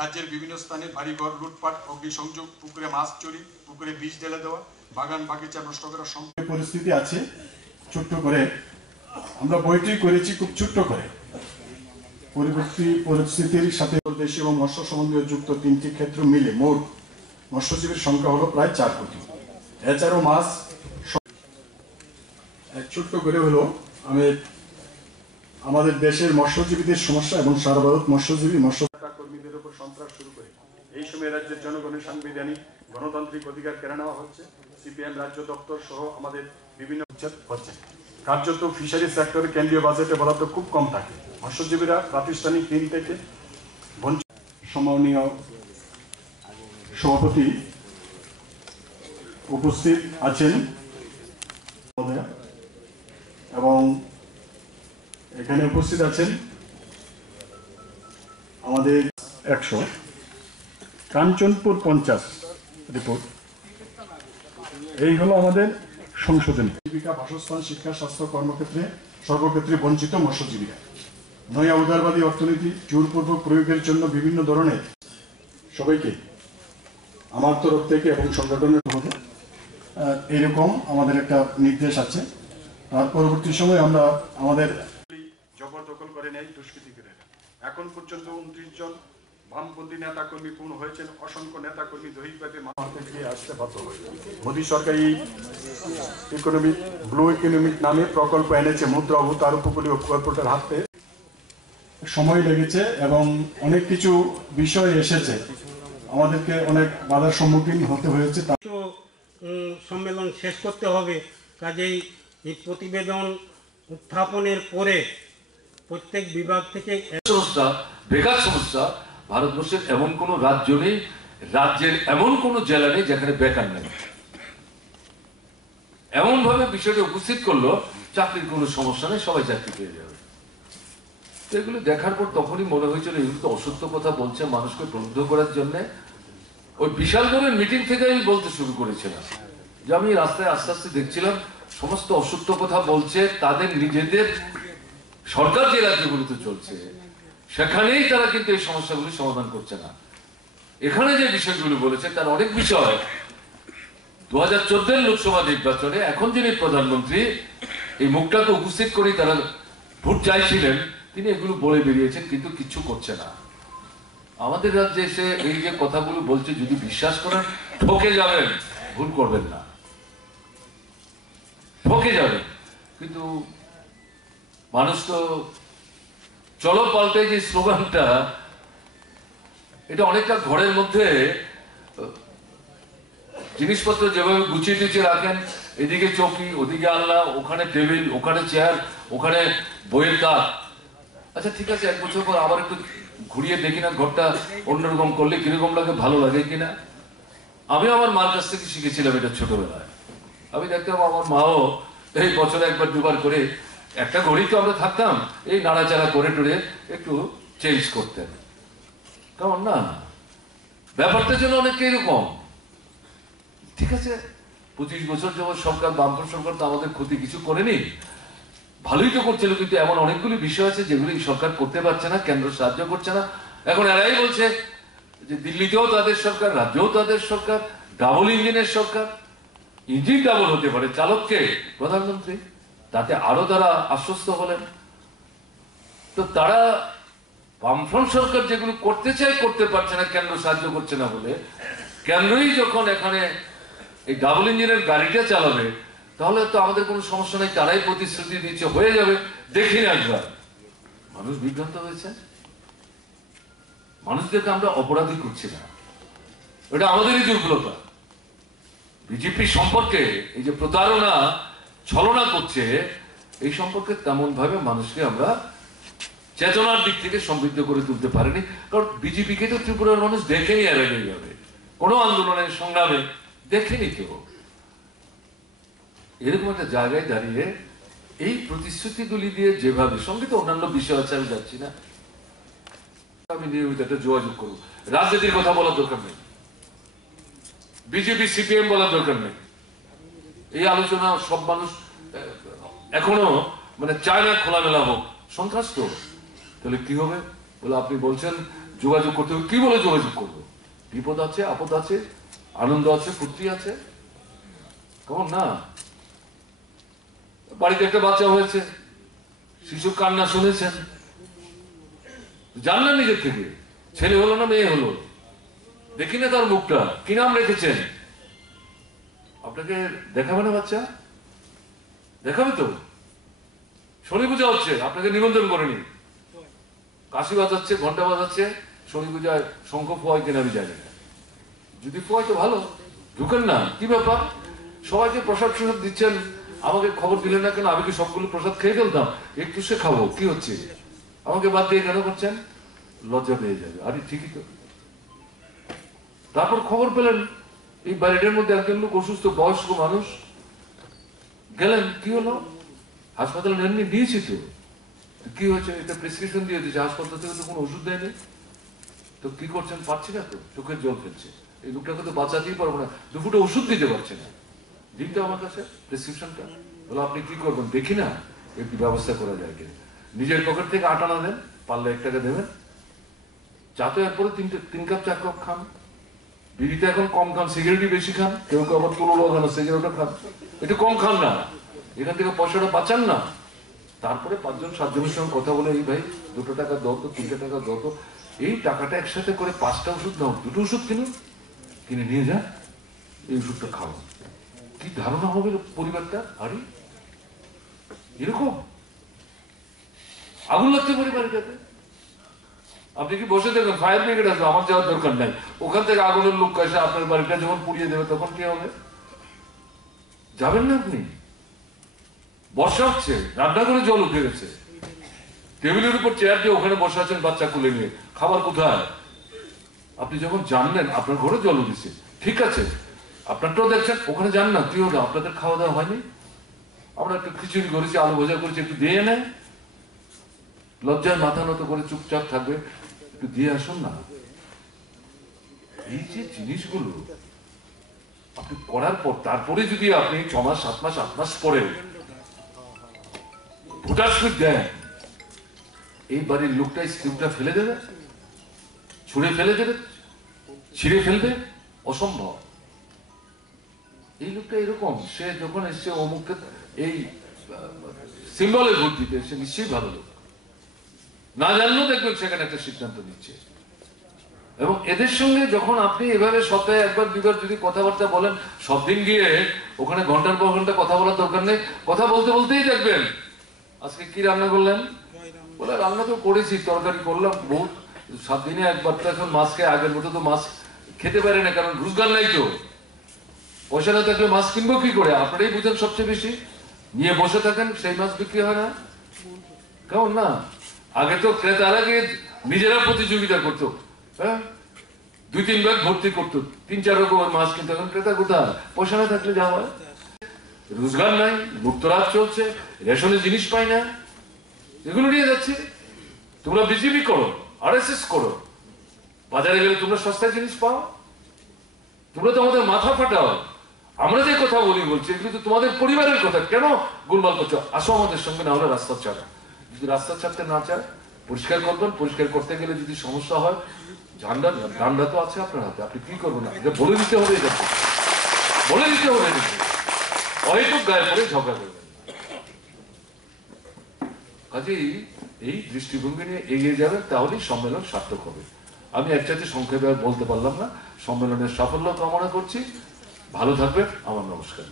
রাজ্যের বিভিন্ন স্থানে বাড়িঘর লুটপাট, অগ্নিসংযোগ, পুকুরে মাছ চুরি, পুকুরে বিষ ঢেলে দেওয়া, বাগান বাগিচা নষ্ট করার পরিস্থিতি আছে। ছোট্ট করে আমরা বইটি করেছি, খুব ছোট্ট করে। পরবর্তী পরিস্থিতির সাথে দেশীয় এবং মৎস্য সম্বন্ধীয় যুক্ত 3টি ক্ষেত্র মিলে মোট মৎস্যজীবীর সংখ্যা হলো প্রায় 4 কোটি। এছাড়াও মাছ ছোট্ট করে হলো আমাদের দেশের মৎস্যজীবীদের সমস্যা এবং সারা ভারত মৎস্যজীবী কর্মীদের উপর সন্ত্রাস শুরু করে এই সময় রাজ্যের জনগণের সাংবিধানিক গণতান্ত্রিক অধিকার কেড়ে নেওয়া হচ্ছে। সিপিএম রাজ্য দপ্তর সহ আমাদের বিভিন্ন হচ্ছে। কার্যত ফিশারি সেক্টরে কেন্দ্রীয় বাজেটে বরাদ্দ খুব কম থাকে। মৎস্যজীবীরা প্রাতিষ্ঠানিক ঋণ থেকে বঞ্চিত। সম্মানীয় সভাপতি উপস্থিত আছেন এবং এখানে উপস্থিত আছেন আমাদের 100 কাঞ্চনপুর 50 রিপোর্ট। এই হলো আমাদের সংশোধনী। জীবিকা, বাসস্থান, শিক্ষা, স্বাস্থ্য, কর্মক্ষেত্রে সর্বক্ষেত্রে বঞ্চিত মৎস্যজীবীরা। নয়া উদারবাদী অর্থনীতি জোরপূর্বক প্রয়োগের জন্য বিভিন্ন ধরনের সবাইকে আমার তরফ থেকে এবং সংগঠনের মধ্যে এরকম আমাদের একটা নির্দেশ আছে। তার পরবর্তী সময় আমরা আমাদের জবরদখল করে নেয় দুষ্কৃতিকারীরা। এখন পর্যন্ত 29 জন বামপন্থী নেতাকর্মী খুন হয়েছেন। অসংখ্য নেতাকর্মী দৈহিকভাবে মাঠে গিয়ে আসতে বাধ্য হয়েছে। মোদী সরকার এই ব্লু ইকোনমিক নামে প্রকল্প এনেছে। মুদ্রা ও তার উপকূলীয় প্রকল্পটার হাতে সময় লেগেছে এবং অনেক কিছু বিষয় এসেছে, আমাদেরকে অনেক বাধার সম্মুখীন হতে হয়েছে। সম্মেলন শেষ করতে হবে। কাজেই এই প্রতিবেদন উত্থাপনের পরে প্রত্যেক বিভাগ থেকে বেকার সমস্যা ভারতবর্ষের এমন কোন রাজ্য নেই, রাজ্যের এমন কোন জেলা নেই যেখানে বেকার নেই। এমন ভাবে বিষয়টা উপস্থিত করলো চাকরির কোনো সমস্যা নেই, সবাই চাকরি পেয়ে যাবে। এগুলো দেখার পর তখনই মনে হয়েছিল এগুলো তো অসত্য কথা বলছে মানুষকে প্রলুব্ধ করার জন্য। ওই বিশালগড়ের মিটিং থেকে আমি বলতে শুরু করেছিলাম যে আমি রাস্তায় আস্তে আস্তে দেখছিলাম সমস্ত অসত্য কথা বলছে। তাদের নিজেদের সরকার যে রাজ্যগুলোতে চলছে সেখানেই তারা কিন্তু এই সমস্যাগুলি সমাধান করছে না। এখানে যে বিষয়গুলো বলেছে তার অনেক বিষয় 2014 লোকসভা নির্বাচনে এখন যিনি প্রধানমন্ত্রী এই মুখটাকে উপস্থিত করে তারা ভোট চাইছিলেন, তিনি এগুলো বলে বেরিয়েছেন কিন্তু কিছু করছে না। আমাদের রাজ্যে এসে এই যে কথাগুলো বলছে যদি বিশ্বাস করেন ঠকে যাবেন, ভুল করবেন না, ঠকে যাবেন। কিন্তু মানুষ তো চলো পাল্টে যে স্লোগানটা, এটা অনেকটা ঘরের মধ্যে জিনিসপত্র যেভাবে গুছিয়ে টুছিয়ে রাখেন, এদিকে চৌকি, ওদিকে আলনা, ওখানে টেবিল, ওখানে চেয়ার, ওখানে বইয়ের কাপ। আচ্ছা ঠিক আছে, 1 বছর পর আবার একটু ঘুরিয়ে দেখি না ঘরটা অন্যরকম করলে কিরকম লাগে, ভালো লাগে কিনা। আমি আমার মার কাছ থেকে শিখেছিলাম এটা ছোটবেলায়। আমি দেখতাম আমার মাও এই বছরে 1বার 2বার করে একটা ঘড়ি তো আমরা থাকতাম এই নাড়াচাড়া করে টরে একটু চেঞ্জ করতেন। কেমন না ব্যাপারটা যেন অনেক এরকম। ঠিক আছে, 25 বছর যখন সরকার, বামপন্থী সরকার তো আমাদের ক্ষতি কিছু করেনি, ভালোই তো করছিল। কিন্তু এমন অনেকগুলি বিষয় আছে যেগুলি সরকার করতে পারছে না, কেন্দ্র সাহায্য করছে না। এখন এরাই বলছে যে দিল্লিতেও তাদের সরকার, রাজ্যেও তাদের সরকার, ডাবল ইঞ্জিনের সরকার। ইঞ্জিন ডাবল হতে পারে, চালককে প্রধানমন্ত্রী, তাতে আরো তারা আশ্বস্ত হলেন। তো তারা বামফ্রন্ট সরকার যেগুলো করতে চায় করতে পারছে না, কেন্দ্র সাহায্য করছে না বলে। কেন্দ্রই যখন এখানে এই ডাবল ইঞ্জিনের গাড়িটা চালাবে তাহলে তো আমাদের কোনো সমস্যা নেই, তারাই প্রতিশ্রুতি দিচ্ছে হয়ে যাবে, দেখি না একবার। মানুষ বিভ্রান্ত হয়েছে। মানুষদেরকে আমরা অপরাধী করছি না, এটা আমাদেরই দুর্বলতা। বিজেপি সম্পর্কে এই যে প্রতারণা ছলনা করছে, এই সম্পর্কে তেমন ভাবে মানুষকে আমরা চেতনার দিক থেকে সমৃদ্ধ করে তুলতে পারিনি। কারণ বিজেপিকে তো ত্রিপুরার মানুষ দেখেনি এড়িয়ে যাবে, কোনো আন্দোলনের সংগ্রামে দেখেনি কেউ। এরকম একটা জায়গায় দাঁড়িয়ে এই প্রতিশ্রুতিগুলি দিয়ে যেভাবে, সঙ্গে তো অন্যান্য বিষয় আছে, আমি যাচ্ছি না, আমি নিয়মিত একটা যোগাযোগ করবো। রাজনীতির কথা বলার দরকার নেই, বিজেপি সিপিএম বলার দরকার নেই। এই আলোচনা সব মানুষ এখনো চায় না খোলামেলা হোক, সন্ত্রাস তো। তাহলে কি হবে বলে আপনি বলছেন যোগাযোগ করতে হবে, কি বলে যোগাযোগ করবো? বিপদ আছে, আপদ আছে, আনন্দ আছে, ফুর্তি আছে, কেমন না? বাড়িতে একটা বাচ্চা হয়েছে, শিশুর কান্না শুনেছেন, জানলেন নিজের থেকে, ছেলে হলো না মেয়ে হলো, দেখি না তার মুখটা, কি নাম রেখেছেন? আপনাকে দেখাবে না বাচ্চা? দেখাবে তো। শনি পূজা হচ্ছে, আপনাকে নিমন্ত্রণ করেনি, কাশি বাজাচ্ছে, ঘন্টা বাজাচ্ছে, শনি পূজায় শঙ্খ ফোয়াই কিনা আমি জানি না, যদি ফোয়াই তো ভালো, ঢুকেন না, কি ব্যাপার? সবাইকে প্রসাদ প্রসাদ দিচ্ছেন, আমাকে খবর দিলেন না কেন? আমি কি সবগুলো প্রসাদ খেয়ে ফেলতাম? একটু সে খাবো, কি হচ্ছে? আমাকে বাদ দিয়ে কেন করছেন? লজ্জা পেয়ে যাবে। আরে ঠিকই তো। তারপর খবর পেলেন এই বাড়িটার মধ্যে একজন লোক অসুস্থ, বয়স্ক মানুষ, গেলেন, কি হলো? হাসপাতালে নেননি? দিয়েছি তো। কি হয়েছে? এটা প্রেসক্রিপশন দিয়ে দিয়েছে, হাসপাতাল থেকে তো কোনো ওষুধ দেয়নি, তো কি করছেন? পারছি না তো, চোখের জল ফেলছে, এই লোকটাকে তো বাঁচাতেই পারবো না, দুপুরে ওষুধ দিতে পারছে না, দিন তো আমার কাছে প্রেসক্রিপশনটা। বলো আপনি কি করবেন? দেখি না একটু ব্যবস্থা করা যায় কিনা। নিজের পকেট থেকে 8 আনা দেন, পারলে 1 টাকা দেবেন, চা তো এরপরে 3 কাপ 4 কাপ খান, বিড়িতে এখন কম খান, সিগারেটই বেশি খান, কেউ কেউ আবার তুলো লাগানো সিগারেটও খান, একটু কম খান না, এখান থেকে পয়সাটা বাঁচান না। তারপরে 5 জন 7 জনের সঙ্গে কথা বলে, এই ভাই 2 টাকা দাও তো, 3 টাকা দাও তো, এই টাকাটা একসাথে করে 5টা ওষুধ নাও, 2টো ওষুধ কিনে নিয়ে যান, এই ওষুধটা খাও। কি ধারণা হবে পরিবারটা? আরে এরকম আগুন লাগতে পারে বাড়িটাতে। আপনি কি বসে দেখবেন ফায়ার ব্রিগেড আসবে, আমার যাওয়ার দরকার নাই, ওখান থেকে আগুনের লোক এসে আপনার বাড়িটা যখন পুড়িয়ে দেবে তখন কি হবে? যাবেন না আপনি? বর্ষা হচ্ছে, রান্নাঘরে জল উঠে গেছে, টেবিলের উপর চেয়ার দিয়ে ওখানে বসে আছেন বাচ্চা কোলে নিয়ে, খাবার কোথায়? আপনি যখন জানলেন আপনার ঘরে জল উঠেছে, ঠিক আছে, আপনারটাও দেখছেন, ওখানে যান না, কি হলো? আপনাদের খাওয়া দাওয়া হয়নি? আমরা একটু খিচুড়ি করেছি, আলু ভাজা করেছি, একটু দিয়ে নেন, লজ্জায় মাথা নত করে চুপচাপ থাকবে, একটু দিয়ে আসুন না। এই যে জিনিসগুলো আপনি করার পর তারপরে যদি আপনি 6 মাস 7 মাস 8 মাস পরে ভোটার স্লিপ দেন, এই বাড়ির লোকটা স্লিপটা ফেলে দেবে, ছুঁড়ে ফেলে দেবে, ছিঁড়ে ফেলবে, অসম্ভব। এই লোকটা এরকম, সে যখন এসছে অমুককে এই সিম্বলে ভোট দিতে, সে নিশ্চয়ই ভালো লোক, না জানলেও দেখবেন সেখানে একটা সিদ্ধান্ত নিচ্ছে। এবং এদের সঙ্গে যখন আপনি এভাবে সপ্তাহে 1বার 2বার যদি কথাবার্তা বলেন, সব দিন গিয়ে ওখানে ঘন্টার পর ঘন্টা কথা বলার দরকার নেই, কথা বলতে বলতেই দেখবেন আজকে কি রান্না করলেন, বলে রান্না তো করেছি, তরকারি করলাম বহুত, 7 দিনে 1বার তো এখন মাছ খেয়ে, আগের মতো তো মাছ খেতে পারে না, কারণ রোজগার নাই তো, পয়সা না থাকলে মাছ কিনবো কি করে? আপনারাই বুঝেন সবচেয়ে বেশি, নিয়ে বসে থাকেন, সেই মাছ বিক্রি হয় না, কেমন না? আগে তো ক্রেতারা গিয়ে নিজেরা প্রতিযোগিতা করতো, হ্যাঁ, 2-3 ব্যাগ ভর্তি করতো, 3-4 রকমের মাছ, কিন্তু এখন ক্রেতা কোথায়? পয়সা না থাকলে যা হয়, রোজগার নাই, মুক্তরাজ চলছে, রেশনের জিনিস পাই না, এগুলো নিয়ে যাচ্ছে। তোমরা বিজেপি করো, RSS করো, বাজারে গেলে তোমরা সস্তায় জিনিস পাও, তোমরা তো আমাদের মাথা ফাটাও। আমরা যে কথা বলছি এগুলো তো তোমাদের পরিবারের কথা, কেন গোলমাল করছো? আসো আমাদের সঙ্গে, না হলে রাস্তা ছাড়া। যদি রাস্তা ছাড়তে না চায়, পরিষ্কার করবেন, পরিষ্কার করতে গেলে যদি সমস্যা হয়, ডান্ডা তো আছে আপনার হাতে, আপনি কি করবেন? এটা বলে দিতে হবে, এটা বলে দিতে হবে, হয়তো গায়ে পড়ে ঝগড়া করবেন। কাজেই এই দৃষ্টিভঙ্গি নিয়ে এগিয়ে যাবেন, তাহলেই সম্মেলন সার্থক হবে। আমি একসাথে সংক্ষেপে আর বলতে পারলাম না, সম্মেলনের সাফল্য কামনা করছি, ভালো থাকবেন, আমার নমস্কার।